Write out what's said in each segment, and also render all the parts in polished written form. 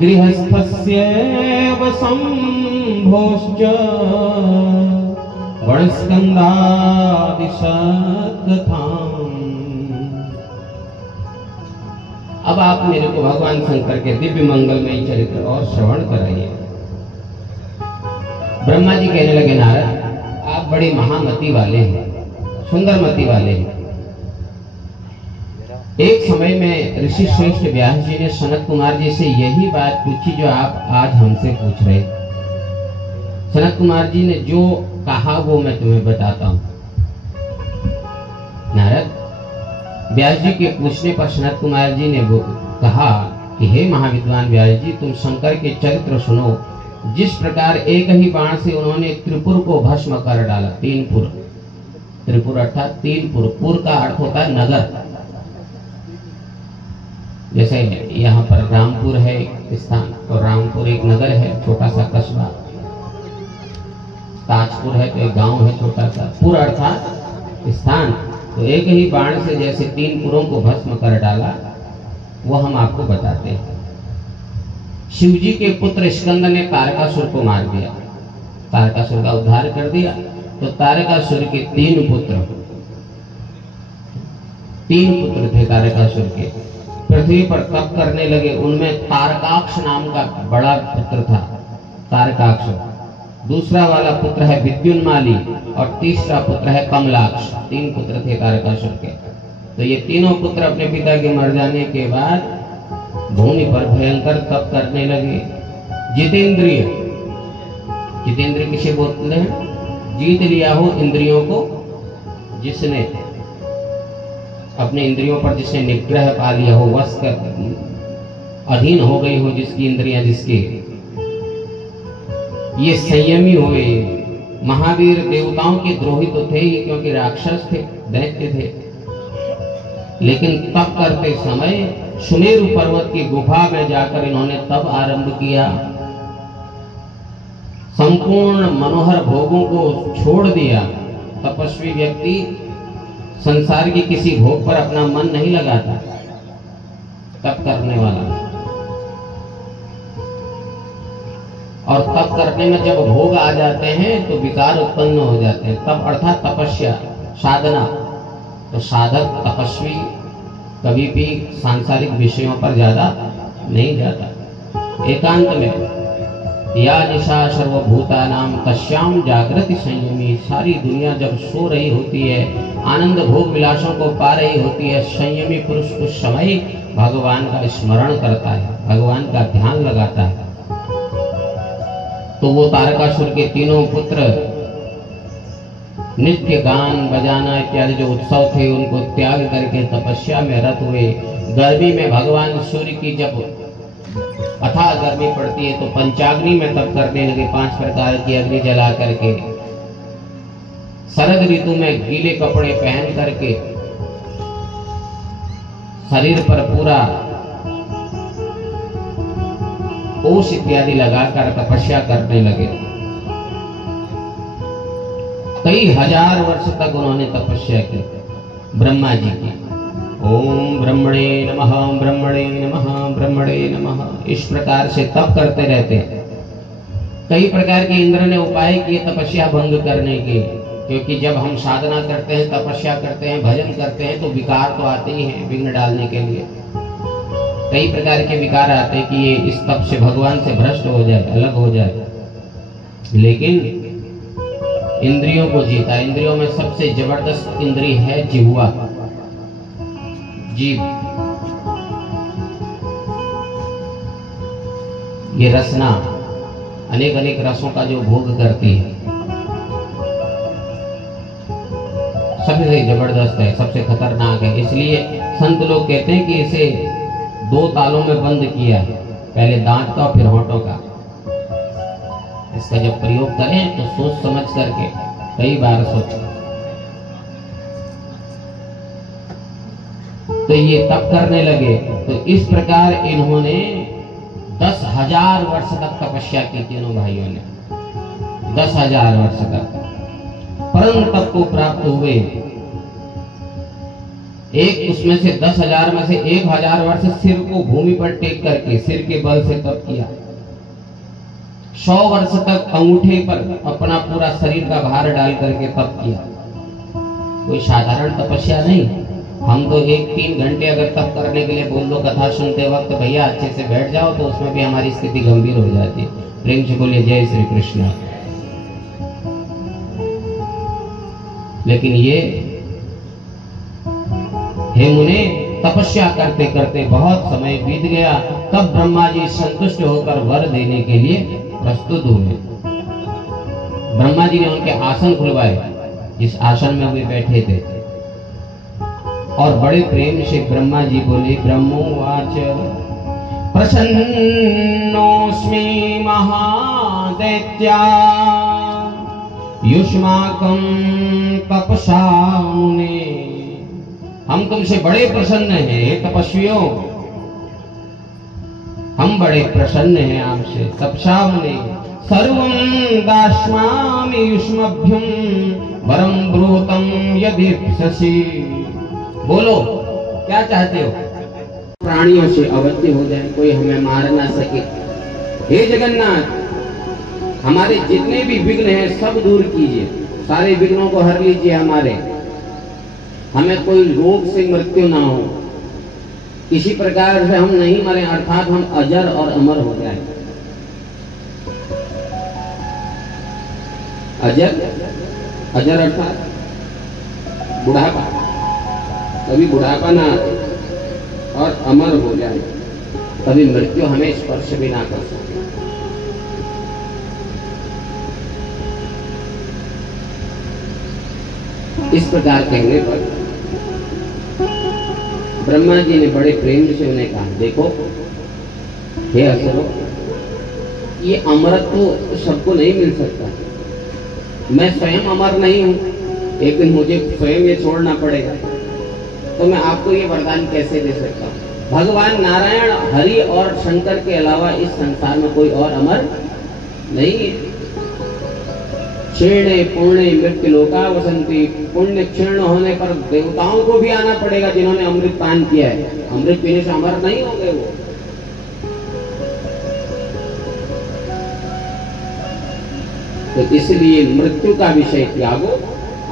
गृहस्थस्यैव सम्भोश्च वर्णस्कन्धादिशतथाम्। अब आप मेरे को भगवान शंकर के दिव्य मंगलमयी चरित्र और श्रवण कराइए। ब्रह्मा जी कहने लगे, नारद आप बड़े महामति वाले हैं, सुंदर मति वाले हैं। एक समय में ऋषि श्रेष्ठ व्यास जी ने सनत कुमार जी से यही बात पूछी जो आप आज हमसे पूछ रहे। सनत कुमार जी ने जो कहा वो मैं तुम्हें बताता हूं। नारद, व्यास जी के पूछने पर सनत कुमार जी ने वो कहा कि हे महाविद्वान व्यास जी, तुम शंकर के चरित्र सुनो। जिस प्रकार एक ही बाण से उन्होंने त्रिपुर को भस्म कर डाला। तीन पुर, त्रिपुर अर्थात तीन पुर। पुर का अर्थ होता है नगर। जैसे यहाँ पर रामपुर है स्थान, तो रामपुर एक नगर है, छोटा सा कस्बा। ताजपुर है तो एक गांव है छोटा सा। पुर अर्थात स्थान। तो एक ही बाण से जैसे तीन पुरों को भस्म कर डाला, वो हम आपको बताते हैं। शिवजी के पुत्र स्कंद ने तारकासुर को मार दिया, तारकासुर का उद्धार कर दिया। तो तारकासुर के तीन पुत्र थे तारकासुर के। पृथ्वी पर तप करने लगे। उनमें तारकाक्ष नाम का बड़ा पुत्र था, तारकाक्ष। दूसरा वाला पुत्र है विद्युन्माली और तीसरा पुत्र है कमलाक्ष। तीन पुत्र थे तारकासुर के। तो ये तीनों पुत्र अपने पिता के मर जाने के बाद भूमि पर भयंकर तप करने लगे। जितेंद्रिय, जितेंद्रिय किसे बोलते हैं? जीत लिया हो इंद्रियों को, जिसने अपने इंद्रियों पर जिसने निग्रह पा लिया हो, वश कर अधीन हो गई हो जिसकी इंद्रियां, जिसके ये संयमी हुए। महावीर देवताओं के द्रोही तो थे ही, क्योंकि राक्षस थे, दैत्य थे। लेकिन तप करते समय सुमेरु पर्वत की गुफा में जाकर इन्होंने तप आरंभ किया। संपूर्ण मनोहर भोगों को छोड़ दिया। तपस्वी व्यक्ति संसार की किसी भोग पर अपना मन नहीं लगाता, तप करने वाला। और तप करने में जब भोग आ जाते हैं तो विकार उत्पन्न हो जाते हैं। तप अर्थात तपस्या, साधना। तो साधक तपस्वी कभी भी सांसारिक विषयों पर ज्यादा नहीं जाता। एकांत में या निशा सर्वभूतानाम तस्याम जागृति संयमी। सारी दुनिया जब सो रही होती है, आनंद भोग विलासों को पा रही होती है, संयमी पुरुष उस समय भगवान का स्मरण करता है, भगवान का ध्यान लगाता है। तो वो तारकासुर के तीनों पुत्र नित्य गान बजाना इत्यादि जो उत्सव थे उनको त्याग करके तपस्या में रत हुए। गर्मी में भगवान सूर्य की जब अथाह गर्मी पड़ती है तो पंचाग्नि में तप करने लगे, 5 प्रकार की अग्नि जला करके। शरद ऋतु में गीले कपड़े पहन करके शरीर पर पूरा ओस इत्यादि लगाकर तपस्या करने लगे। कई हजार वर्ष तक उन्होंने तपस्या की ब्रह्मा जी की। ओम ब्रह्मणे नमः, ब्रह्मणे नमः, ब्रह्मणे नमः। इस प्रकार से तप करते रहते। कई प्रकार के इंद्र ने उपाय किए तपस्या भंग करने के, क्योंकि जब हम साधना करते हैं, तपस्या करते हैं, भजन करते हैं तो विकार तो आते ही हैं विघ्न डालने के लिए। कई प्रकार के विकार आते हैं कि ये इस तप से भगवान से भ्रष्ट हो जाए, अलग हो जाए। लेकिन इंद्रियों को जीता। इंद्रियों में सबसे जबरदस्त इंद्रिय है जिह्वा, जीभ। ये रसना अनेक अनेक रसों का जो भोग करती है, सबसे जबरदस्त है, सबसे खतरनाक है। इसलिए संत लोग कहते हैं कि इसे 2 तालों में बंद किया है, पहले दांत का फिर होठों का। इसका जब प्रयोग करें तो सोच समझ करके, कई बार सोचें। तो ये तप करने लगे। तो इस प्रकार इन्होंने 10,000 वर्ष तक तपस्या की, तीनों भाइयों ने 10,000 वर्ष तक परम तप को प्राप्त हुए। एक उसमें से 10,000 में से 1,000 वर्ष सिर को भूमि पर टेक करके सिर के बल से तप किया। 100 वर्ष तक अंगूठे पर अपना पूरा शरीर का भार डाल करके तप किया। कोई साधारण तपस्या नहीं। हम तो 1-3 घंटे अगर तप करने के लिए बोल दो कथा सुनते वक्त भैया अच्छे से बैठ जाओ, तो उसमें भी हमारी स्थिति गंभीर हो जाती है। प्रेम से बोलिए जय श्री कृष्ण। लेकिन ये हे मुने तपस्या करते करते बहुत समय बीत गया। तब ब्रह्मा जी संतुष्ट होकर वर देने के लिए प्रस्तुत हुए। ब्रह्मा जी ने उनके आसन खुलवाए, जिस आसन में वे बैठे थे, और बड़े प्रेम से ब्रह्मा जी बोले, ब्रह्मोवाच प्रसन्नोऽस्मि महादैत्या युष्माकं तपसा मुने। हम तुमसे बड़े प्रसन्न हैं हे तपस्वियों, हम बड़े प्रसन्न हैं आपसे। तपसा मुने सर्वं दास्यामि युष्मभ्यं वरं ब्रूतं यदीप्ससि। बोलो क्या चाहते हो? प्राणियों से अवध्य हो जाए, कोई हमें मार ना सके। हे जगन्नाथ, हमारे जितने भी विघ्न हैं सब दूर कीजिए, सारे विघ्नों को हर लीजिए हमारे। हमें कोई रोग से मृत्यु ना हो, किसी प्रकार से हम नहीं मरे, अर्थात हम अजर और अमर हो जाए। अजर अर्थात बुढ़ापा, कभी बुढ़ापा ना आए, और अमर हो जाए, कभी मृत्यु हमें स्पर्श भी ना कर सके। इस प्रकार कहने पर ब्रह्मा जी ने बड़े प्रेम से उन्हें कहा, देखो हे असुरों, ये अमरत्व सबको नहीं मिल सकता। मैं स्वयं अमर नहीं हूं, एक दिन मुझे स्वयं ये छोड़ना पड़ेगा, तो मैं आपको ये वरदान कैसे दे सकता हूं? भगवान नारायण, हरि और शंकर के अलावा इस संसार में कोई और अमर नहीं है। क्षीणे पुण्य मृत्यु लोका वसंती। पुण्य क्षीण होने पर देवताओं को भी आना पड़ेगा जिन्होंने अमृत पान किया है। अमृत पीने से अमर नहीं होंगे वो। तो इसलिए मृत्यु का विषय त्यागो,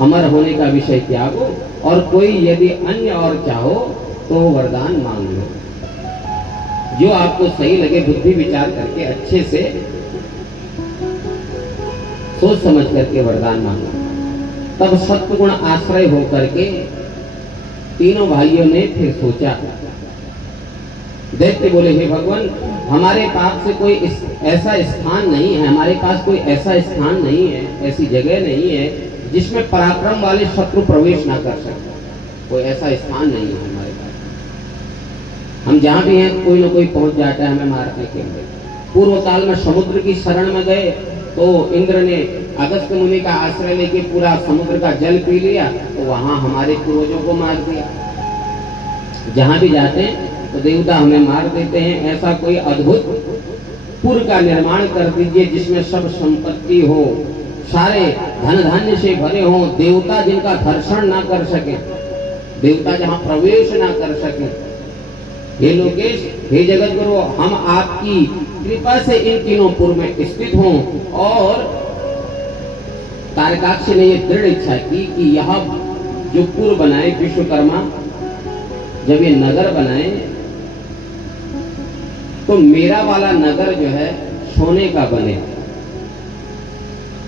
अमर होने का विषय त्यागो, और कोई यदि अन्य और चाहो तो वरदान मांग लो। जो आपको सही लगे बुद्धि विचार करके अच्छे से सोच समझ करके वरदान मांगो। तब सत्वगुण आश्रय होकर के तीनों भाइयों ने फिर सोचा। दैत्य बोले, हे भगवान, हमारे पास से कोई ऐसा स्थान नहीं है, हमारे पास कोई ऐसा स्थान नहीं है, ऐसी जगह नहीं है जिसमें पराक्रम वाले शत्रु प्रवेश ना कर सकते। कोई ऐसा स्थान नहीं है हमारे पास। हम जहां भी हैं कोई ना कोई पहुंच जाता है हमें मारने के लिए। पूर्व काल में समुद्र की शरण में गए तो इंद्र ने अगस्त्य मुनि का आश्रय लेके पूरा समुद्र का जल पी लिया, तो वहां हमारे पूर्वजों को मार दिया। जहां भी जाते हैं तो देवता हमें मार देते हैं। ऐसा कोई अद्भुत पुर का निर्माण कर दीजिए जिसमें सब संपत्ति हो, सारे धन धान्य से भरे हों, देवता जिनका दर्शन ना कर सके, देवता जहां प्रवेश ना कर सके। हे लोकेश, हे जगत गुरु, हम आपकी कृपा से इन तीनों पुर में स्थित हों। और तारकाक्ष ने यह दृढ़ इच्छा की कि यह जो पुर बनाए विश्वकर्मा, जब ये नगर बनाए तो मेरा वाला नगर जो है सोने का बने।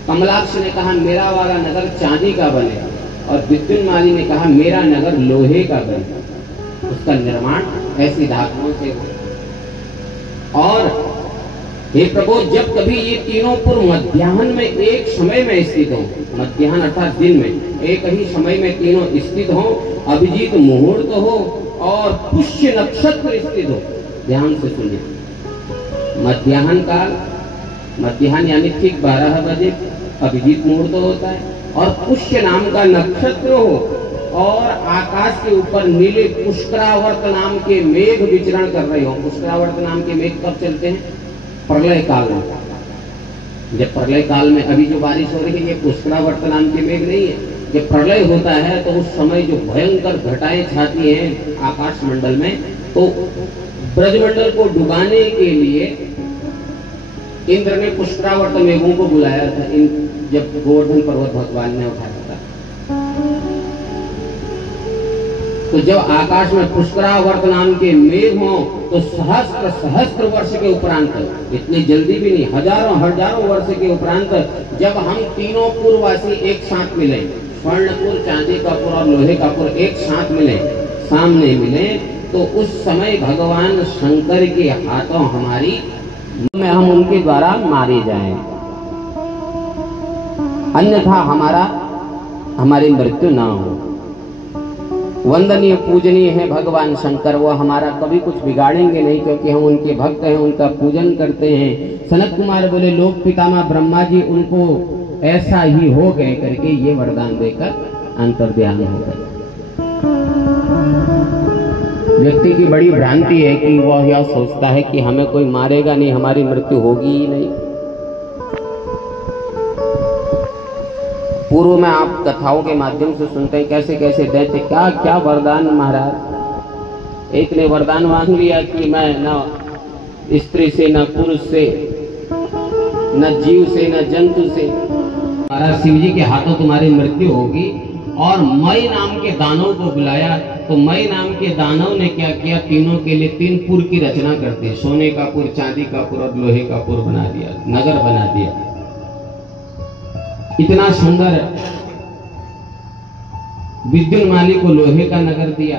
कमलाक्ष ने कहा मेरा वाला नगर चांदी का बने, और विद्युन्माली ने कहा मेरा नगर लोहे का बने। उसका निर्माण ऐसी धातुओं से हो। और हे प्रभु, जब कभी ये तीनों पुर मध्याह्न में एक समय में स्थित हो, मध्याह्न अर्थात दिन में एक ही समय में तीनों स्थित हो, अभिजीत मुहूर्त हो और पुष्य नक्षत्र स्थित हो। ध्यान से सुनिए, मध्याह्न काल, मध्याह्न यानी ठीक 12 बजे अभिजीत मुहूर्त होता है, और पुष्य नाम का नक्षत्र हो, और आकाश के ऊपर नीले पुष्करावर्त नाम के मेघ विचरण कर रहे हो। पुष्करावर्त नाम के मेघ कब चलते हैं? प्रलय काल में। जब प्रलय काल में अभी जो बारिश हो रही है ये पुष्करावर्त नाम के मेघ नहीं है, जब प्रलय होता है तो उस समय जो भयंकर घटाएं छाती हैं आकाश मंडल में, तो ब्रजमंडल को डुबाने के लिए इंद्र ने पुष्करावर्त मेघों को बुलाया था। जब गोवर्धन पर्वत भगवान ने उठाया था, तो जब आकाश में पुष्करावर्त नाम के मेघ हो तो सहस्त्र सहस्त्र वर्ष के उपरांत, इतनी जल्दी भी नहीं, हजारों हजारों वर्ष के उपरांत जब हम तीनों पुरवासी एक साथ मिले, स्वर्णपुर, चांदी का पुर और लोहे का पुर एक साथ मिले, सामने मिले, तो उस समय भगवान शंकर के हाथों हमारी में हम उनके द्वारा मारे जाएं, अन्यथा हमारी मृत्यु ना हो। वंदनीय पूजनीय है भगवान शंकर, वो हमारा कभी कुछ बिगाड़ेंगे नहीं, क्योंकि हम उनके भक्त हैं, उनका पूजन करते हैं। सनत कुमार बोले लोक पितामह ब्रह्मा जी उनको ऐसा ही हो गए करके ये वरदान देकर अंतर्ध्यान हो गए। व्यक्ति की बड़ी भ्रांति है कि वह यह सोचता है कि हमें कोई मारेगा नहीं, हमारी मृत्यु होगी ही नहीं। पूर्व में आप कथाओं के माध्यम से सुनते हैं कैसे कैसे दैत्य क्या क्या वरदान महाराज। एक ने वरदान मांग लिया कि मैं न स्त्री से, न पुरुष से, न जीव से, न जंतु से, महाराज शिव जी के हाथों तुम्हारी मृत्यु होगी। और मई नाम के दानव को बुलाया, तो मई नाम के दानव ने क्या किया, तीनों के लिए 3 पुर की रचना करते, सोने का पुर, चांदी का पुर और लोहे का पुर बना दिया, नगर बना दिया। इतना सुंदर विद्युन्माली को लोहे का नगर दिया,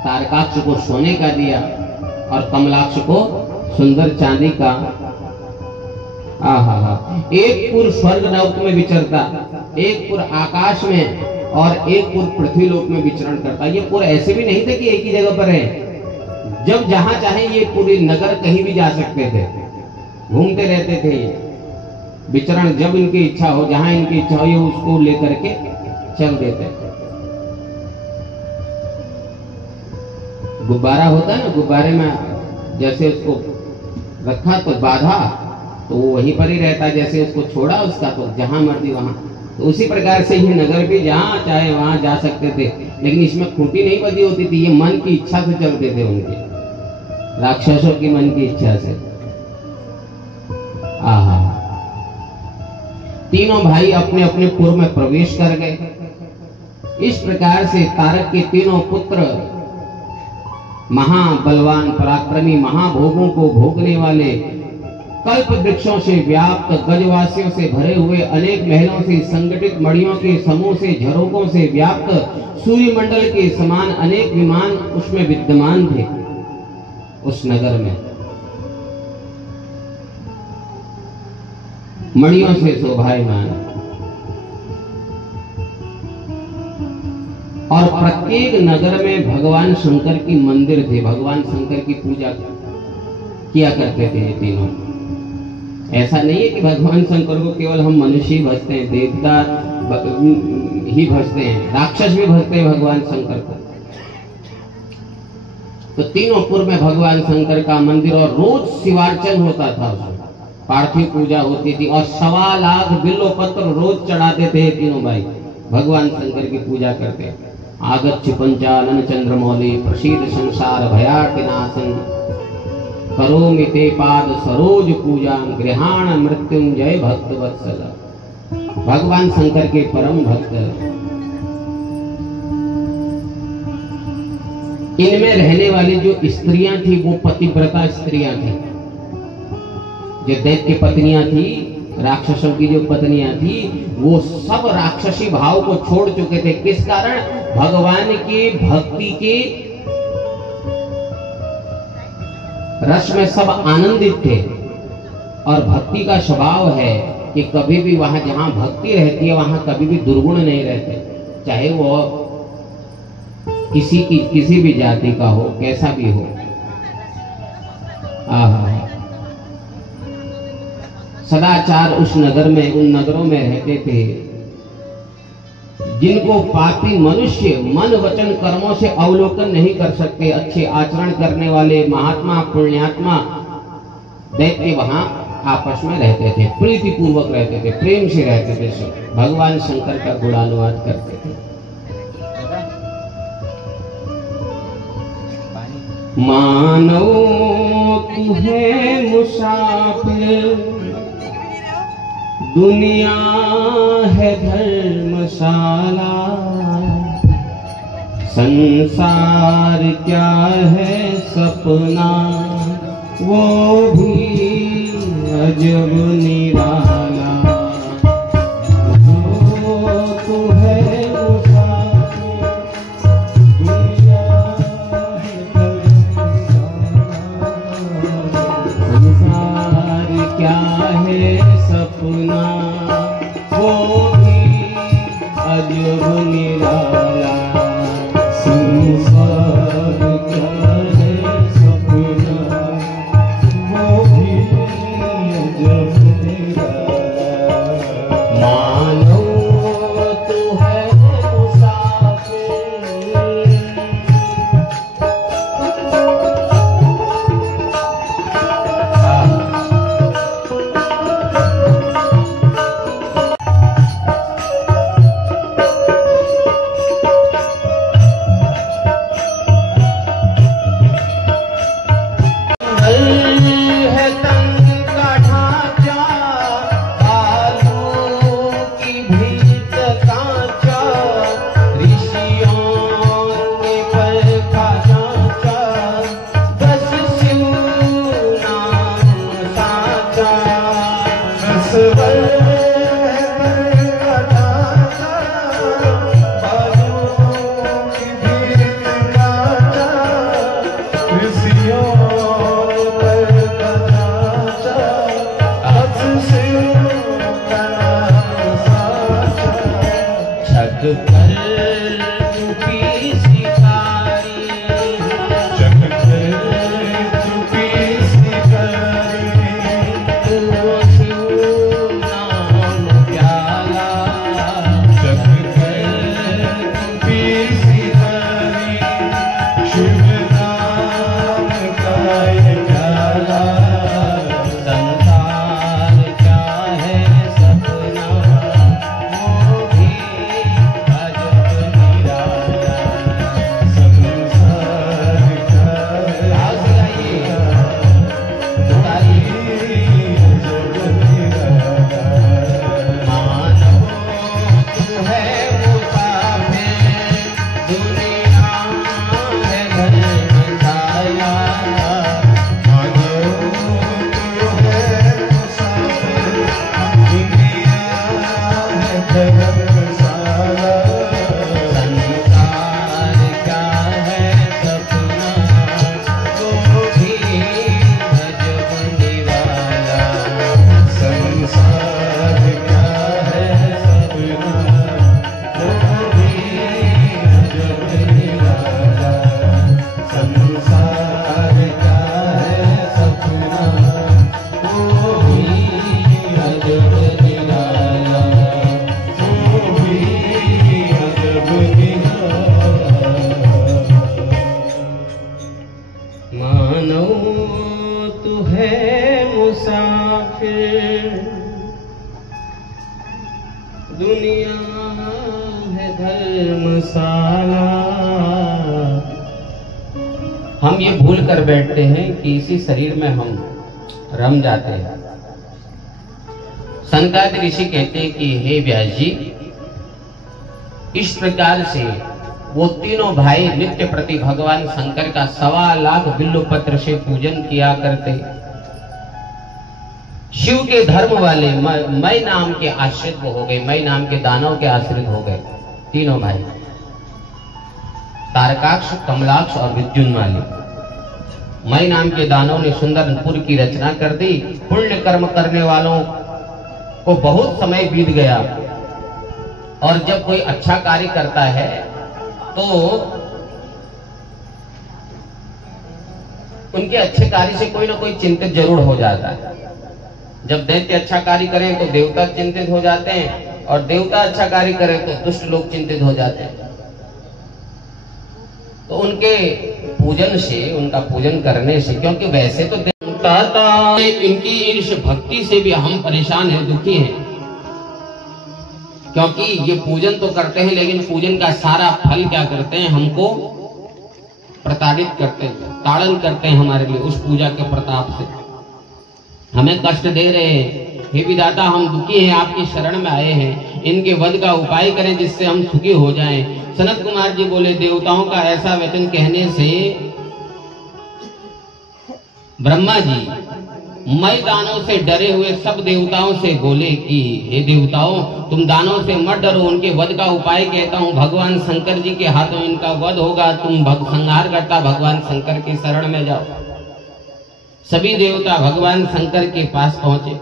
तारकाक्ष को सोने का दिया और कमलाक्ष को सुंदर चांदी का। आहा, एक पुर स्वर्ग लोक में विचरता, एक पुर आकाश में और एक पुर पृथ्वी लोक में विचरण करता। ये पुर ऐसे भी नहीं थे कि एक ही जगह पर है, जब जहां चाहे ये पूरे नगर कहीं भी जा सकते थे, घूमते रहते थे ये विचरण। जब इनकी इच्छा हो, जहां इनकी इच्छा हो, ये उसको लेकर के चल देते। गुब्बारा होता है ना, गुब्बारे में जैसे उसको रखा तो बाधा, तो वो वहीं पर ही रहता है, जैसे उसको छोड़ा उसका तो जहां मर्जी वहां। तो उसी प्रकार से ये नगर भी जहां चाहे वहां जा सकते थे, लेकिन इसमें खूंटी नहीं बंधी होती थी, ये मन की इच्छा से चलते थे, उनके राक्षसों की मन की इच्छा से। आहा, तीनों भाई अपने अपने पुर में प्रवेश कर गए। इस प्रकार से तारक के तीनों पुत्र महाबलवान पराक्रमी, महाभोगों को भोगने वाले, कल्प वृक्षों से व्याप्त, गजवासियों से भरे हुए, अनेक महलों से संगठित, मणियों के समूह से, झरोकों से व्याप्त, सूर्यमंडल के समान अनेक विमान उसमें विद्यमान थे, उस नगर में मणियों से शोभायमान। और प्रत्येक नगर में भगवान शंकर की मंदिर थे, भगवान शंकर की पूजा किया करते थे ये तीनों। ऐसा नहीं है कि भगवान शंकर को केवल हम मनुष्य ही भजते हैं, देवता ही भजते हैं, राक्षस भी भजते हैं भगवान शंकर को। तो तीनों पुर में भगवान शंकर का मंदिर, और रोज शिवार्चन होता था, पार्थिव पूजा होती थी, और 1.25 लाख बिल्वपत्र रोज चढ़ाते थे तीनों भाई, भगवान शंकर की पूजा करते। आगच्छ पंचानन चंद्रमौली प्रसीद संसार भयार्तिनाशन, करोमि ते पाद सरोज पूजा, गृहाण मृत्युंजय भक्त वत्सल। भगवान शंकर के परम भक्त। इनमें रहने वाली जो स्त्रियां थी वो पतिव्रता स्त्रियां थी। जो दैत्य पत्नियां थी, राक्षसों की जो पत्नियां थी, वो सब राक्षसी भाव को छोड़ चुके थे। किस कारण? भगवान की भक्ति के रस में सब आनंदित थे। और भक्ति का स्वभाव है कि कभी भी वहां जहां भक्ति रहती है वहां कभी भी दुर्गुण नहीं रहते, चाहे वो किसी भी जाति का हो, कैसा भी हो। सदाचार उस नगर में, उन नगरों में रहते थे जिनको पापी मनुष्य मन वचन कर्मों से अवलोकन नहीं कर सकते। अच्छे आचरण करने वाले महात्मा पुण्यात्मा दैत्य वहां आपस में रहते थे, प्रीति पूर्वक रहते थे, प्रेम से रहते थे, सब भगवान शंकर का गुणानुवाद करते थे। मानो तू है मुसाफिर, दुनिया है धर्मशाला, संसार क्या है सपना, वो भी अजब निराला। तू है मुसाफिर, दुनिया है धर्मशाला, संसार क्या है सपना, वो भी अजब निराला। संसार क्या है सपना, वो भी अजब निराला। मानो तू है मुसाफिर, दुनिया है धर्मशाला। हम ये भूल कर बैठते हैं कि इसी शरीर में हम रम जाते हैं। सनकादिक ऋषि कहते हैं कि हे व्यास जी, इस प्रकार से वो तीनों भाई नित्य प्रति भगवान शंकर का 1.25 लाख बिल्व पत्र से पूजन किया करते। शिव के धर्म वाले मई नाम के आश्रित वो हो गए, मई नाम के दानव के आश्रित हो गए तीनों भाई, तारकाक्ष, कमलाक्ष और विद्युन्माली। मई नाम के दानव ने सुंदरपुर की रचना कर दी। पुण्य कर्म करने वालों को बहुत समय बीत गया और जब कोई अच्छा कार्य करता है तो उनके अच्छे कार्य से कोई ना कोई चिंतित जरूर हो जाता है। जब दैत्य अच्छा कार्य करें तो देवता चिंतित हो जाते हैं और देवता अच्छा कार्य करें तो दुष्ट लोग चिंतित हो जाते हैं। तो उनके पूजन से, उनका पूजन करने से, क्योंकि वैसे तो तथा इनकी इस भक्ति से भी हम परेशान हैं, दुखी हैं, क्योंकि ये पूजन तो करते हैं लेकिन पूजन का सारा फल क्या करते हैं, हमको प्रताड़ित करते हैं, ताड़न करते हैं हमारे लिए उस पूजा के प्रताप से, हमें कष्ट दे रहे हैं। हे विधाता, हम दुखी हैं, आपकी शरण में आए हैं, इनके वध का उपाय करें जिससे हम सुखी हो जाएं। सनत कुमार जी बोले, देवताओं का ऐसा वचन कहने से ब्रह्मा जी मई दानों से डरे हुए सब देवताओं से बोले कि हे देवताओं, तुम दानों से मत डरो, उनके वध का उपाय कहता हूँ, भगवान शंकर जी के हाथों इनका वध होगा, तुम संहार करता भगवान शंकर की शरण में जाओ। सभी देवता भगवान शंकर के पास पहुंचे,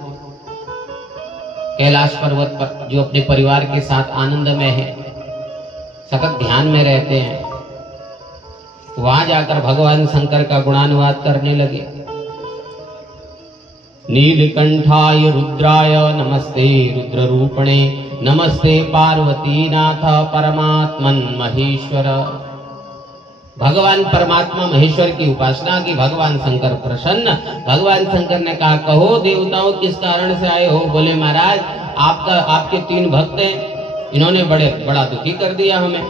कैलाश पर्वत पर, जो अपने परिवार के साथ आनंद में है, सतत ध्यान में रहते हैं। वहां जाकर भगवान शंकर का गुणानुवाद करने लगे। नीलकंठाय रुद्राय नमस्ते रुद्ररूपणे, नमस्ते पार्वती नाथ परमात्मन महेश्वर। भगवान परमात्मा महेश्वर की उपासना की, भगवान शंकर प्रसन्न। भगवान शंकर ने कहा, कहो देवताओं किस कारण से आए हो? बोले महाराज, आपके 3 भक्त हैं, इन्होंने बड़ा दुखी कर दिया हमें,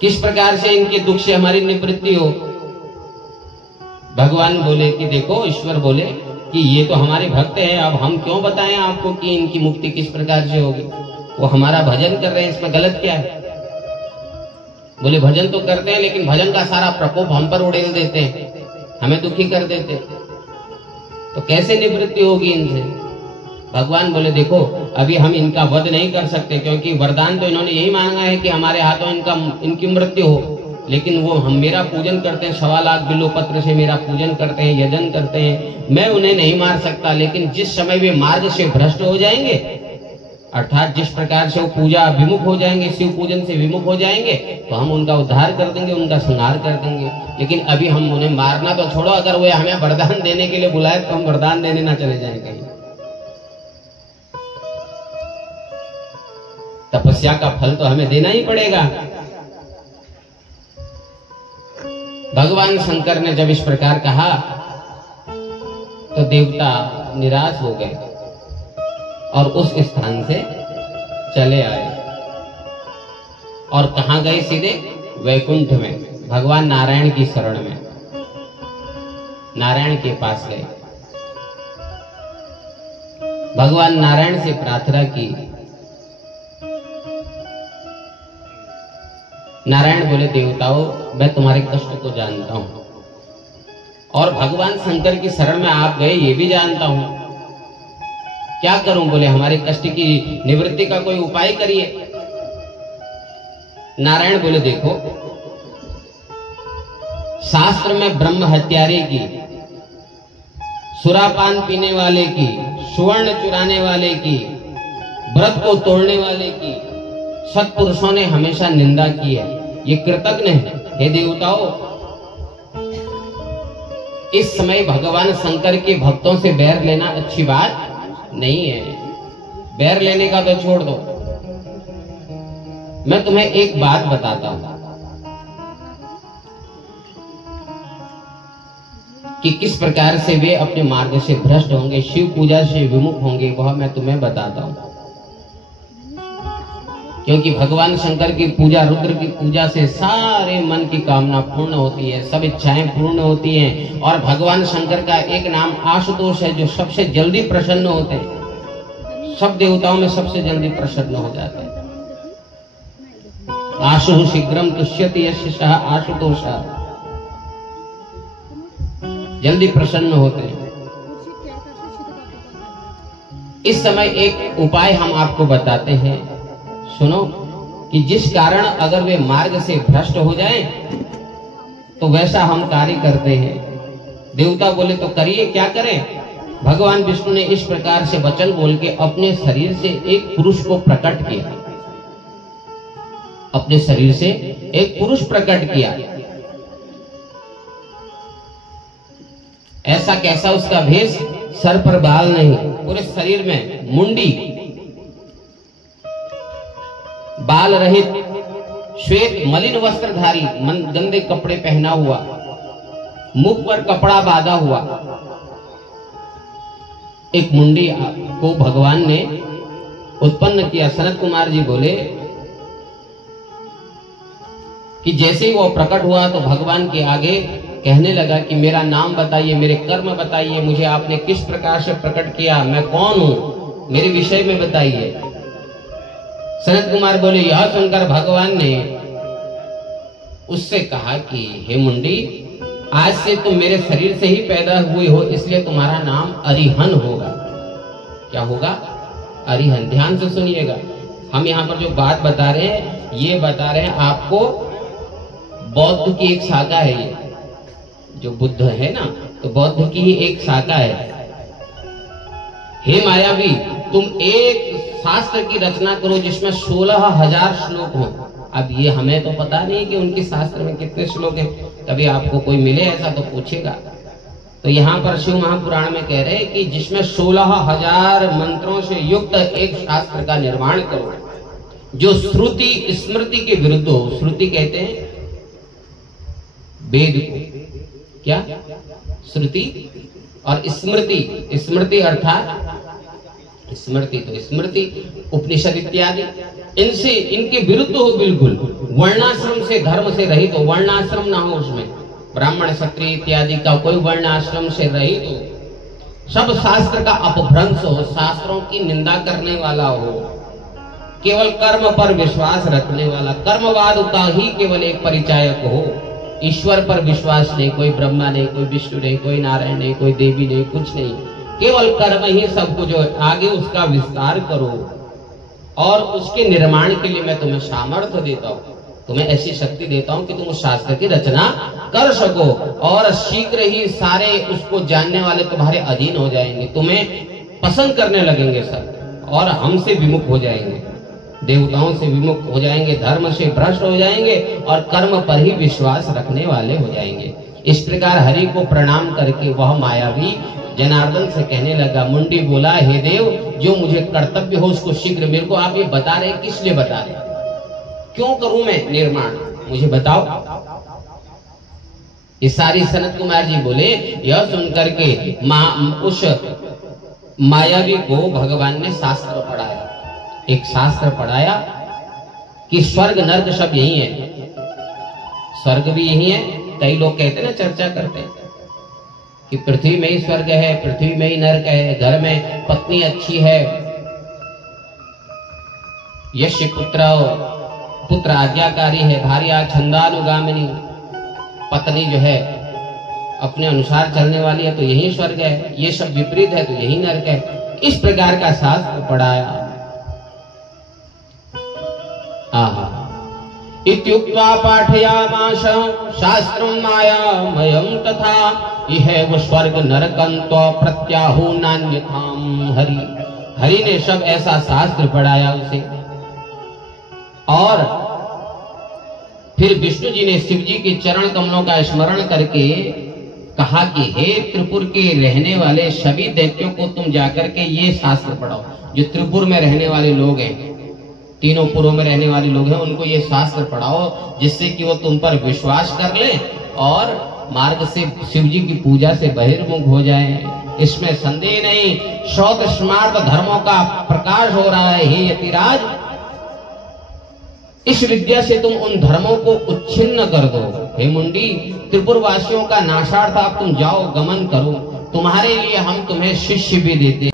किस प्रकार से इनके दुख से हमारी निवृत्ति हो? भगवान बोले कि देखो, ईश्वर बोले कि ये तो हमारे भक्त हैं, अब हम क्यों बताएं आपको कि इनकी मुक्ति किस प्रकार से होगी? वो हमारा भजन कर रहे हैं, इसमें गलत क्या है? बोले भजन तो करते हैं लेकिन भजन का सारा प्रकोप हम पर उड़ेल देते हैं, हमें दुखी कर देते हैं, तो कैसे निवृत्ति होगी इनसे? भगवान बोले देखो, अभी हम इनका वध नहीं कर सकते, क्योंकि वरदान तो इन्होंने यही मांगा है कि हमारे हाथों इनकी मृत्यु हो, लेकिन वो हम मेरा पूजन करते हैं, 1.25 लाख बिल्वपत्र से मेरा पूजन करते हैं, यजन करते हैं, मैं उन्हें नहीं मार सकता। लेकिन जिस समय वे मार्ग से भ्रष्ट हो जाएंगे, अर्थात जिस प्रकार से वो पूजा विमुख हो जाएंगे, शिव पूजन से विमुख हो जाएंगे, तो हम उनका उद्धार कर देंगे, उनका संहार कर देंगे। लेकिन अभी हम उन्हें मारना तो छोड़ो, अगर वे हमें वरदान देने के लिए बुलाए तो हम वरदान देने ना चले जाएंगे। तपस्या का फल तो हमें देना ही पड़ेगा। भगवान शंकर ने जब इस प्रकार कहा तो देवता निराश हो गए और उस स्थान से चले आए। और कहां गए? सीधे वैकुंठ में, भगवान नारायण की शरण में, नारायण के पास गए। भगवान नारायण से प्रार्थना की। नारायण बोले, देवताओं, मैं तुम्हारे कष्ट को जानता हूं और भगवान शंकर की शरण में आप गए ये भी जानता हूं, क्या करूं? बोले हमारे कष्ट की निवृत्ति का कोई उपाय करिए। नारायण बोले, देखो, शास्त्र में ब्रह्म हत्यारे की, सुरापान पीने वाले की, सुवर्ण चुराने वाले की, व्रत को तोड़ने वाले की सत्पुरुषों ने हमेशा निंदा की है, ये कृतज्ञ है। हे देवताओं, इस समय भगवान शंकर के भक्तों से बैर लेना अच्छी बात नहीं है। बैर लेने का तो छोड़ दो, मैं तुम्हें एक बात बताता हूं कि किस प्रकार से वे अपने मार्ग से भ्रष्ट होंगे, शिव पूजा से विमुख होंगे, वह मैं तुम्हें बताता हूं। क्योंकि भगवान शंकर की पूजा, रुद्र की पूजा से सारे मन की कामना पूर्ण होती है, सब इच्छाएं पूर्ण होती हैं। और भगवान शंकर का एक नाम आशुतोष है, जो सबसे जल्दी प्रसन्न होते हैं, सब देवताओं में सबसे जल्दी प्रसन्न हो जाते हैं। आशु शीघ्रम तुष्यति यस्य सः आशुतोष, जल्दी प्रसन्न होते हैं। इस समय एक उपाय हम आपको बताते हैं, सुनो, कि जिस कारण अगर वे मार्ग से भ्रष्ट हो जाएं, तो वैसा हम कार्य करते हैं। देवता बोले, तो करिए, क्या करें? भगवान विष्णु ने इस प्रकार से वचन बोल के अपने शरीर से एक पुरुष को प्रकट किया, अपने शरीर से एक पुरुष प्रकट किया। ऐसा कैसा उसका भेष? सर पर बाल नहीं, पूरे शरीर में मुंडी, बाल रहित, श्वेत मलिन वस्त्रधारी, गंदे कपड़े पहना हुआ, मुख पर कपड़ा बांधा हुआ एक मुंडी को भगवान ने उत्पन्न किया। सनत कुमार जी बोले कि जैसे ही वो प्रकट हुआ तो भगवान के आगे कहने लगा कि मेरा नाम बताइए, मेरे कर्म बताइए, मुझे आपने किस प्रकार से प्रकट किया, मैं कौन हूं, मेरे विषय में बताइए। सनत कुमार बोले, यह सुनकर भगवान ने उससे कहा कि हे मुंडी, आज से तुम मेरे शरीर से ही पैदा हुई हो, इसलिए तुम्हारा नाम अरिहन होगा। क्या होगा? अरिहन। ध्यान से सुनिएगा, हम यहाँ पर जो बात बता रहे हैं ये बता रहे हैं आपको, बौद्ध की एक शाखा है ये, जो बुद्ध है ना, तो बौद्ध की ही एक शाखा है। हे मायावी, तुम एक शास्त्र की रचना करो जिसमें 16,000 श्लोक हो। अब ये हमें तो पता नहीं कि उनके शास्त्र में कितने श्लोक हैं, कभी आपको कोई मिले ऐसा तो पूछेगा। तो यहाँ पर शिव महापुराण में कह रहे हैं कि जिसमें 16,000 मंत्रों से युक्त एक शास्त्र का निर्माण करो जो श्रुति स्मृति के विरुद्ध हो। श्रुति कहते हैं वेद को, क्या? श्रुति और स्मृति। स्मृति अर्थात स्मृति तो स्मृति उपनिषद इत्यादि, इनसे इनके विरुद्ध हो, बिल्कुल वर्णाश्रम से धर्म से रहित हो। वर्णाश्रम ना हो उसमें, ब्राह्मण क्षत्रिय इत्यादि का कोई वर्णाश्रम से रहित हो। सब शास्त्र का अपभ्रंश हो, शास्त्रों की निंदा करने वाला हो, केवल कर्म पर विश्वास रखने वाला, कर्मवाद का ही केवल एक परिचायक हो। ईश्वर पर विश्वास नहीं, कोई ब्रह्मा नहीं, कोई विष्णु नहीं, कोई नारायण नहीं, कोई देवी नहीं, कुछ नहीं, केवल कर्म ही सब कुछ हो। आगे उसका विस्तार करो और उसके निर्माण के लिए मैं तुम्हें सामर्थ्य देता हूँ, तुम्हें ऐसी शक्ति देता हूँ कि तुम उस शास्त्र की रचना कर सको और शीघ्र ही सारे उसको जानने वाले तुम्हारे अधीन हो जाएंगे, तुम्हें पसंद करने लगेंगे सब, और हमसे विमुख हो जाएंगे, देवताओं से विमुख हो जाएंगे, धर्म से भ्रष्ट हो जाएंगे और कर्म पर ही विश्वास रखने वाले हो जाएंगे। इस प्रकार हरि को प्रणाम करके वह मायावी जनार्दन से कहने लगा। मुंडी बोला, हे देव, जो मुझे कर्तव्य हो उसको शीघ्र मेरे को आप ये बता रहे, किस लिए बता रहे, क्यों करूं मैं निर्माण, मुझे बताओ। इस सारी सनत कुमार जी बोले, यह सुनकर के उस मायावी को भगवान ने शास्त्र पढ़ाया, एक शास्त्र पढ़ाया कि स्वर्ग नर्क सब यही है, स्वर्ग भी यही है। कई लोग कहते ना, चर्चा करते हैं कि पृथ्वी में ही स्वर्ग है, पृथ्वी में ही नर्क है, घर में पत्नी अच्छी है, यश पुत्र आज्ञाकारी है, भार्या छंदानुगामिनी, पत्नी जो है अपने अनुसार चलने वाली है तो यही स्वर्ग है, ये सब विपरीत है तो यही नर्क है। इस प्रकार का शास्त्र पढ़ाया। इत्युक्त्वा पाठयामास शास्त्रं मायामयं तथा इह स्वर्ग नरकं प्रत्याहु नान्यथां हरि। हरि ने सब ऐसा शास्त्र पढ़ाया उसे, और फिर विष्णु जी ने शिव जी के चरण कमलों का स्मरण करके कहा कि हे त्रिपुर के रहने वाले सभी दैत्यों को तुम जाकर के ये शास्त्र पढ़ाओ। जो त्रिपुर में रहने वाले लोग हैं, तीनों पुरों में रहने वाले लोग हैं, उनको ये शास्त्र पढ़ाओ जिससे कि वो तुम पर विश्वास कर ले और मार्ग से शिव जी की पूजा से बहिर्मुख हो जाए। इसमें संदेह नहीं, शौत स्मार्त धर्मों का प्रकाश हो रहा है। हे यतिराज, इस विद्या से तुम उन धर्मों को उच्छिन्न कर दो। हे मुंडी, त्रिपुर वासियों का नाशार्थ आप तुम जाओ, गमन करो, तुम्हारे लिए हम तुम्हें शिष्य भी देते।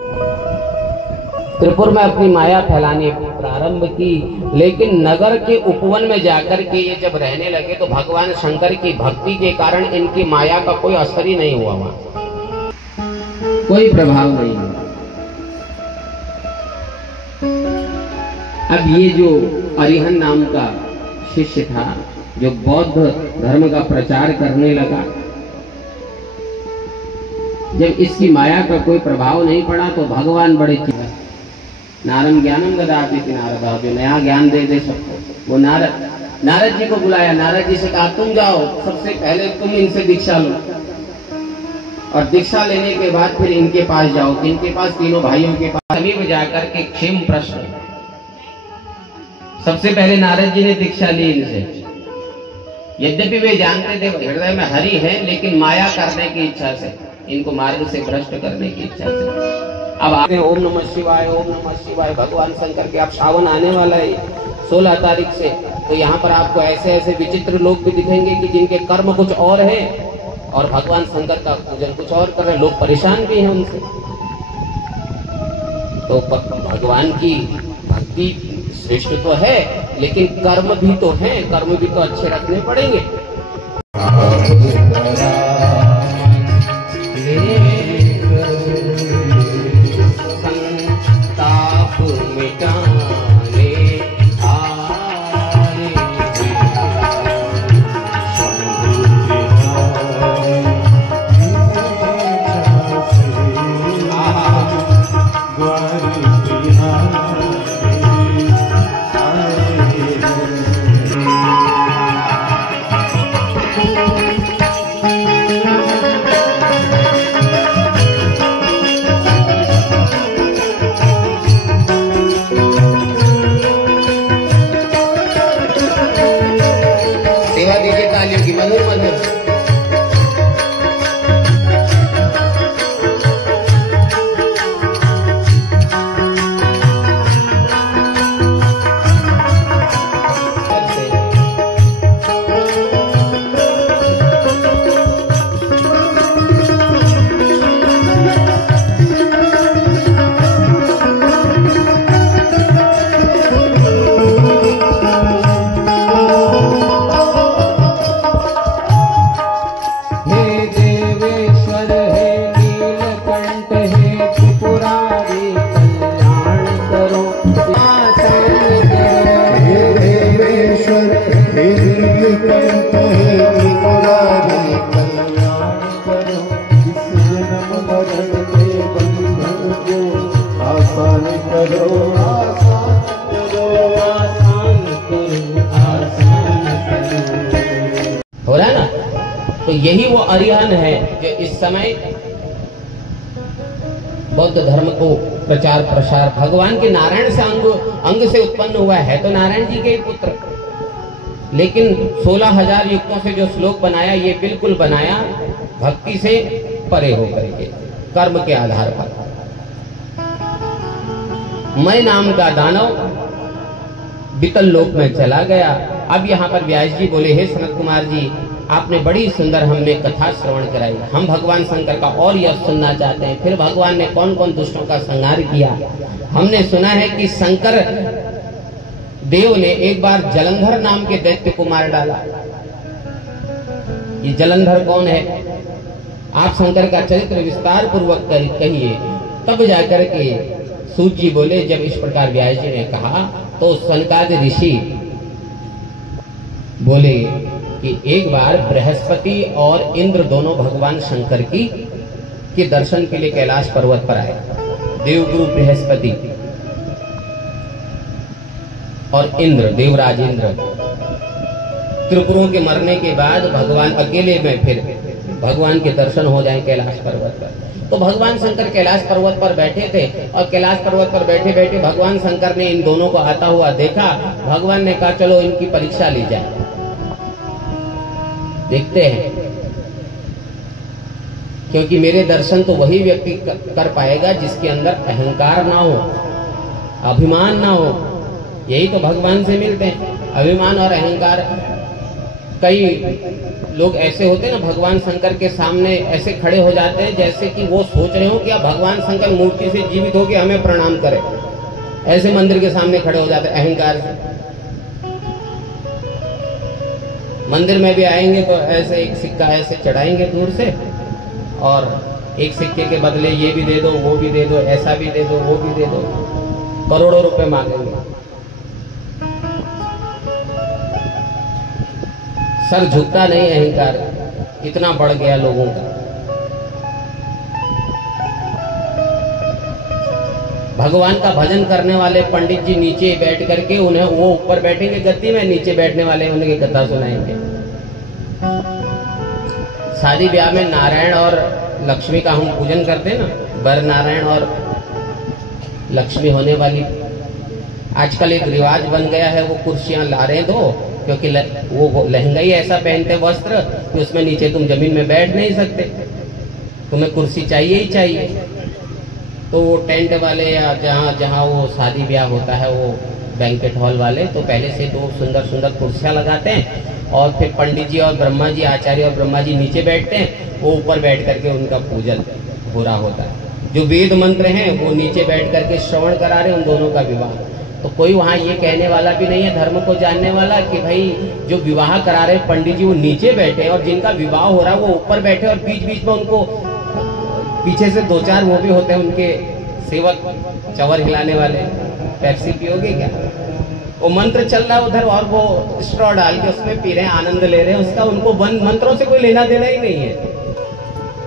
त्रिपुर में अपनी माया फैलाने प्रारंभ की, लेकिन नगर के उपवन में जाकर के ये जब रहने लगे तो भगवान शंकर की भक्ति के कारण इनकी माया का कोई असर ही नहीं हुआ, वहां कोई प्रभाव नहीं हुआ। अब ये जो अरिहन नाम का शिष्य था, जो बौद्ध धर्म का प्रचार करने लगा, जब इसकी माया का कोई प्रभाव नहीं पड़ा तो भगवान बड़े नारम ज्ञानम ददाति नारद, जो नया ज्ञान दे दे सबको। वो नारद जी को बुलाया, नारद जी से कहा तुम जाओ, सबसे पहले तुम इनसे दीक्षा लो, और दीक्षा लेने के बाद फिर इनके पास जाओ, इनके पास तीनों भाइयों के पास समीप जाकर के क्षेम प्रश्न। सबसे पहले नारद जी ने दीक्षा ली इनसे, यद्यपि वे जानते थे हृदय में हरि है, लेकिन माया करने की इच्छा से, इनको मार्ग से भ्रष्ट करने की इच्छा से। अब आते ओम नमः शिवाय, ओम नमः शिवाय भगवान शंकर के। अब सावन आने वाला है 16 तारीख से, तो यहाँ पर आपको ऐसे ऐसे विचित्र लोग भी दिखेंगे कि जिनके कर्म कुछ और है और भगवान शंकर का पूजन कुछ और कर रहे, लोग परेशान भी हैं उनसे। तो भगवान की भक्ति श्रेष्ठ तो है, लेकिन कर्म भी तो है, कर्म भी तो अच्छे रखने पड़ेंगे। संताप मिटाने आए हो रहा है ना। तो यही वो अरिहंत है जो इस समय बौद्ध धर्म को प्रचार प्रसार, भगवान के नारायण से अंग से उत्पन्न हुआ है तो नारायण जी के ही पुत्र, लेकिन 16,000 युक्तों से जो श्लोक बनाया ये बिल्कुल बनाया भक्ति से परे होकर के, कर्म के आधार पर। मैं नाम का दानव वितल लोक में चला गया। अब यहाँ पर व्यास जी बोले, हे सनत कुमार जी, आपने बड़ी सुंदर हमने कथा श्रवण कराई, हम भगवान शंकर का और यह सुनना चाहते हैं। फिर भगवान ने कौन कौन दुष्टों का संहार किया। हमने सुना है कि शंकर देव ने एक बार जलंधर नाम के दैत्य को मार डाला। ये जलंधर कौन है? आप शंकर का चरित्र विस्तार पूर्वक कहिए। तब जाकर के सूत जी बोले, जब इस प्रकार व्यास जी ने कहा तो सनकादि ऋषि बोले कि एक बार बृहस्पति और इंद्र दोनों भगवान शंकर के दर्शन के लिए कैलाश पर्वत पर आए। देवगुरु बृहस्पति और इंद्र, देवराज इंद्र, त्रिपुरों के मरने के बाद भगवान अकेले में फिर भगवान के दर्शन हो जाए कैलाश पर्वत पर। तो भगवान शंकर कैलाश पर्वत पर बैठे थे और कैलाश पर्वत पर बैठे बैठे भगवान शंकर ने इन दोनों को आता हुआ देखा। भगवान ने कहा, चलो इनकी परीक्षा ली जाए, देखते हैं, क्योंकि मेरे दर्शन तो वही व्यक्ति कर पाएगा जिसके अंदर अहंकार ना हो, अभिमान ना हो। यही तो भगवान से मिलते हैं, अभिमान और अहंकार। कई लोग ऐसे होते हैं ना, भगवान शंकर के सामने ऐसे खड़े हो जाते हैं जैसे कि वो सोच रहे हो कि अब भगवान शंकर मूर्ति से जीवित होकर हमें प्रणाम करें। ऐसे मंदिर के सामने खड़े हो जाते हैं अहंकार से। मंदिर में भी आएंगे तो ऐसे एक सिक्का ऐसे चढ़ाएंगे दूर से, और एक सिक्के के बदले ये भी दे दो, वो भी दे दो, ऐसा भी दे दो, वो भी दे दो, करोड़ों रुपए मांगेंगे। सर झुकता नहीं अहंकार, इतना बढ़ गया लोगों का। भगवान का भजन करने वाले पंडित जी नीचे बैठ करके उन्हें, वो ऊपर बैठेंगे गद्दी में, नीचे बैठने वाले उन्हें कथा सुनाएंगे। शादी ब्याह में नारायण और लक्ष्मी का हम पूजन करते हैं ना, वर नारायण और लक्ष्मी होने वाली। आजकल एक रिवाज बन गया है, वो कुर्सियां ला रहे हैं दो क्योंकि वो लहंगा ही ऐसा पहनते वस्त्र कि उसमें नीचे तुम जमीन में बैठ नहीं सकते, तुम्हें कुर्सी चाहिए ही चाहिए। तो वो टेंट वाले या जहाँ जहाँ वो शादी ब्याह होता है, वो बैंकेट हॉल वाले तो पहले से तो सुंदर सुंदर कुर्सियाँ लगाते हैं और फिर पंडित जी और ब्रह्मा जी, आचार्य और ब्रह्मा जी नीचे बैठते हैं, वो ऊपर बैठ करके उनका पूजन हो रहा होता है। जो वेद मंत्र हैं वो नीचे बैठ करके श्रवण करा रहे उन दोनों का विवाह। तो कोई वहाँ ये कहने वाला भी नहीं है धर्म को जानने वाला कि भाई जो विवाह करा रहे पंडित जी वो नीचे बैठे और जिनका विवाह हो रहा है वो ऊपर बैठे और बीच बीच में उनको पीछे से दो चार वो भी होते हैं उनके सेवक चवर हिलाने वाले, पेप्सी पियोगे क्या, वो मंत्र चल रहा है उधर और वो स्ट्रॉ डाल के उसमें पी रहे हैं, आनंद ले रहे हैं उसका। उनको मंत्रों से कोई लेना देना ही नहीं है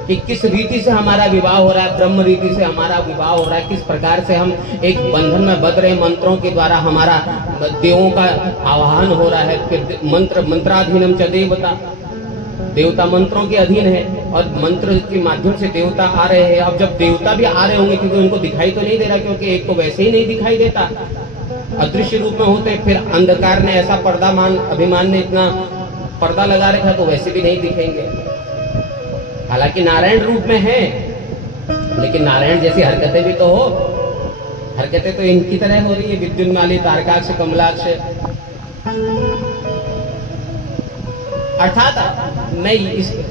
कि किस रीति से हमारा विवाह हो रहा है, ब्रह्म रीति से हमारा विवाह हो रहा है, किस प्रकार से हम एक बंधन में बंध रहे, मंत्रों के द्वारा हमारा देवों का आवाहन हो रहा है। फिर मंत्राधीनम च देवता, देवता मंत्रों के अधीन है और मंत्र के माध्यम से देवता आ रहे हैं। अब जब देवता भी आ रहे होंगे क्योंकि उनको दिखाई तो नहीं दे रहा, क्योंकि एक तो वैसे ही नहीं दिखाई देता, अदृश्य रूप में होते, फिर अंधकार ने ऐसा अभिमान ने इतना पर्दा लगा रखा तो वैसे भी नहीं दिखेंगे। हालांकि नारायण रूप में है, लेकिन नारायण जैसी हरकतें भी तो हो, हरकतें तो इनकी तरह हो रही है, विद्युन्माली, तारकाक्ष, कमलाक्ष। अर्थात मैं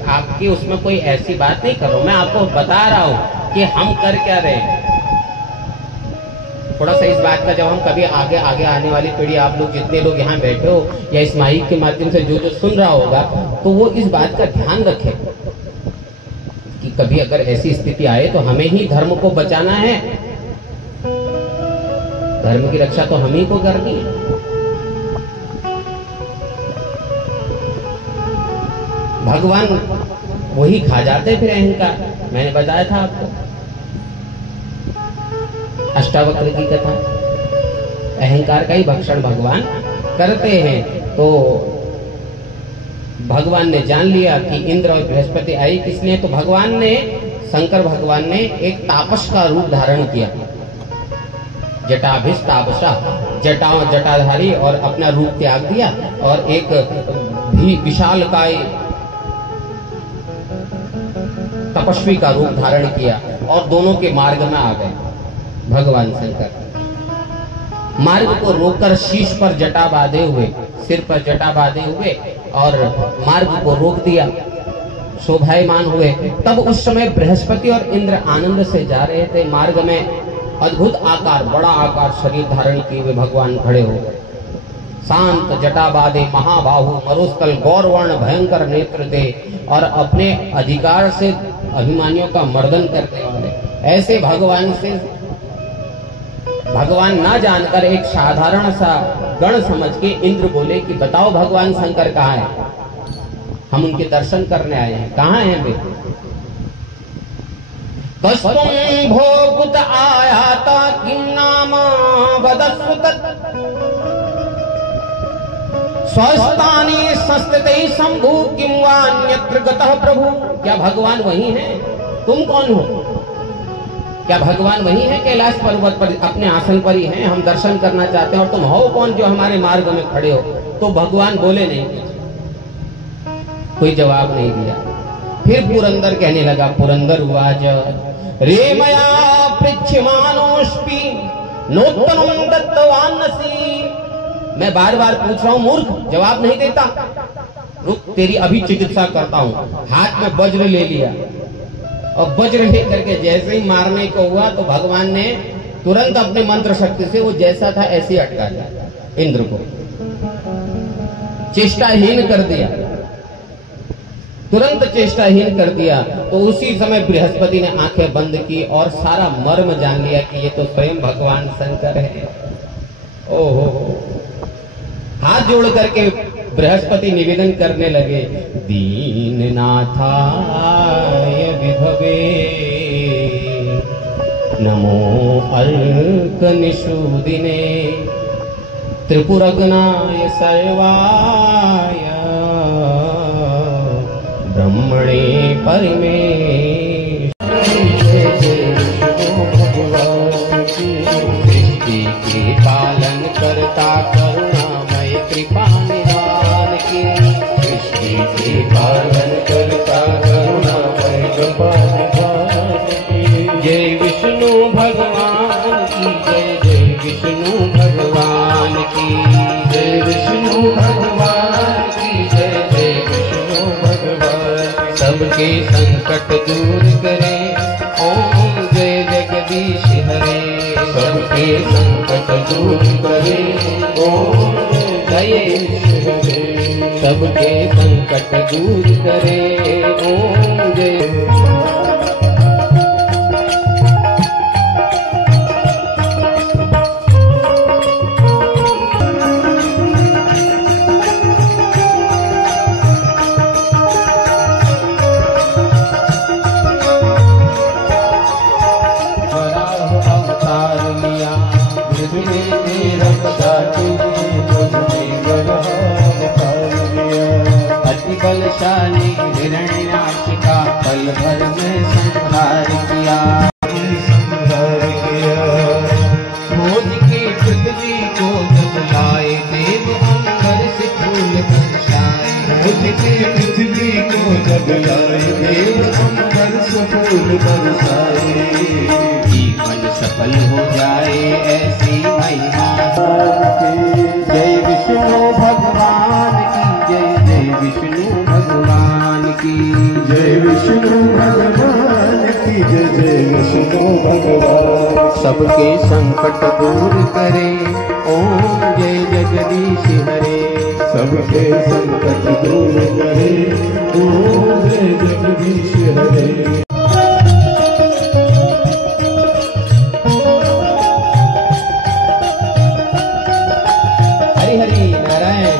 आपकी उसमें कोई ऐसी बात नहीं कर रहा हूं, मैं आपको बता रहा हूं कि हम कर क्या रहे हैं। थोड़ा सा इस बात का जब हम कभी आगे आने वाली पीढ़ी, आप लोग जितने लोग यहाँ बैठे हो या इस माइक के माध्यम से जो सुन रहा होगा, तो वो इस बात का ध्यान रखे कि कभी अगर ऐसी स्थिति आए तो हमें ही धर्म को बचाना है, धर्म की रक्षा तो हम ही को करनी है। भगवान वही खा जाते फिर अहंकार, मैंने बताया था आपको अष्टावक्र की कथा, अहंकार का ही भक्षण भगवान करते हैं। तो भगवान ने जान लिया कि इंद्र और बृहस्पति आई किस लिए, तो भगवान ने, शंकर भगवान ने एक तापस का रूप धारण किया, जटाभिष तापसा, जटाधारी, और अपना रूप त्याग दिया और एक भी विशालकाय तपस्वी का रूप धारण किया और दोनों के मार्ग में आ गए। भगवान शंकर मार्ग को रोककर शीश पर जटा बांधे हुए, सिर पर जटा बांधे हुए और मार्ग को रोक दिया, शोभायमान हुए। तब उस समय बृहस्पति और इंद्र आनंद से जा रहे थे। मार्ग में अद्भुत आकार, बड़ा आकार शरीर धारण किए हुए भगवान खड़े हो गए। शांत जटाबादे महाबाहु मरुस्थल गौरवर्ण भयंकर नेत्र दे और अपने अधिकार से अभिमानियों का मर्दन करने वाले ऐसे भगवान से भगवान ना जानकर एक साधारण सा गण समझ के इंद्र बोले कि बताओ भगवान शंकर कहाँ है, हम उनके दर्शन करने आए हैं, कहाँ हैं वे? कस्तुम भोगुत आयाता किम नाम वदस्सु तत् स्वस्थानी संस्थितै शंभु किम वान्यत्र गतः प्रभु। क्या भगवान वही है? तुम कौन हो? क्या भगवान वही है कैलाश पर्वत पर अपने आसन पर ही हैं, हम दर्शन करना चाहते हैं, और तुम हो कौन जो हमारे मार्ग में खड़े हो? तो भगवान बोले नहीं, कोई जवाब नहीं दिया। फिर पुरंदर कहने लगा, पुरंदर उवाच रे मया पृच्छमानोऽस्मि नोत्तरं दत्तवान्नसि। मैं बार बार पूछ रहा हूं, मूर्ख जवाब नहीं देता। रुक, तेरी अभी चिकित्सा करता हूं। हाथ में वज्र ले लिया और वज्र लेकर के जैसे ही मारने को हुआ तो भगवान ने तुरंत अपने मंत्र शक्ति से वो जैसा था ऐसे ही अटका दिया, इंद्र को चेष्टाहीन कर दिया, तुरंत चेष्टाहीन कर दिया। तो उसी समय बृहस्पति ने आंखें बंद की और सारा मर्म जान लिया कि ये तो स्वयं भगवान शंकर है। ओहो, हाथ जोड़ करके बृहस्पति निवेदन करने लगे, दीननाथाय विभवे नमो अर्कनिषूदिने त्रिपुरगणाय सर्वाय ब्रह्मणे परिमेश। सृष्टि के पालन करता करुणामय कृपा निधान। संकट दूर करे, ओम जय जगदीश हरे। सबके संकट दूर करे, ओम जय जगदीश हरे। सबके संकट दूर करे, ओम जय। बलशाली हिरण्याक्ष का पल भर में संहार किया, खोज के पृथ्वी को जब लाए देव अंबर से फूल बरसाए। खोज के पृथ्वी को जब लाए देव अंबर से फूल बरसाए। जीवन सफल हो जाए ऐसी महिमा, जय विष्णु भगवान की जय, जय विष्णु भगवान की जय, विष्णु भगवान की जय, जय विष्णु भगवान। सबके संकट दूर करे, ओम जय जगदीश हरे। सबके संकट दूर करे, ओम जय जगदीश हरे। हरि हरि नारायण।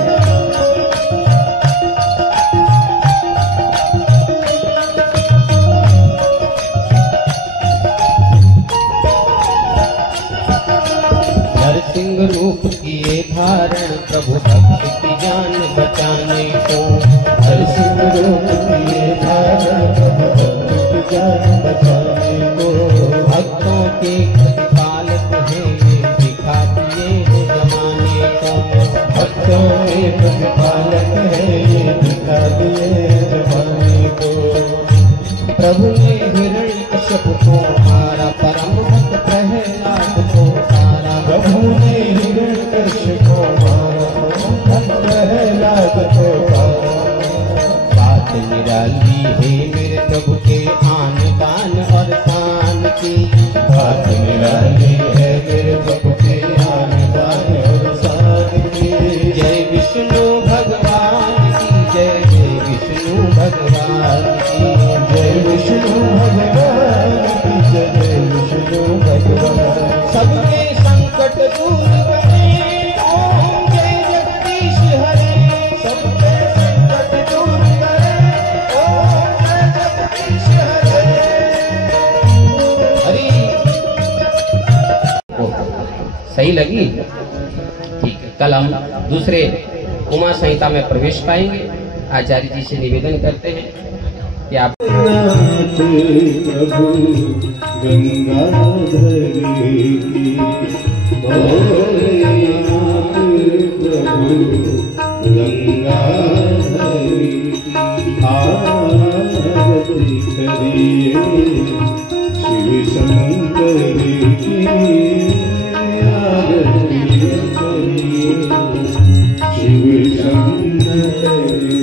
नरसिंह रूप किए धारण, प्रभु भक्त की जान बचाने को। नरसिंह रूप किए धारण, प्रभु भक्त की जान बचाने को। भक्तों के प्रतिपालक है ये, दिखा दिए हो जमाने को। भक्तों के प्रतिपालक है ये, दिखा दिए जमाने को। प्रभु ने हिरण्यकश्यप को मारा, परम भक्त प्रहलाद को मारा। प्रभु ने हिरण्यकश्यप को मारा, परम भक्त प्रहलाद को मारा। बात निराली है मेरे प्रभु के आन बान और शान की। बात निराली है मेरे प्रभु के आन बान और शान की। जय विष्णु भगवान की जय, जय विष्णु भगवान की जय, विष्णु भगवान की जय, जय विष्णु भगवान। सबके संकट दूर करे, ओम जय जगदीश हरे। सबके संकट दूर करे, ओम जय जगदीश हरे। हरि सही लगी? ठीक है, कल हम दूसरे उमा संहिता में प्रवेश पाएंगे। आचार्य जी से निवेदन करते हैं कि आप प्रभु गंगाधर की, प्रभु गंगाधर की आरती करिए, शिव शंकर की आरती करिए, शिव शंकर की।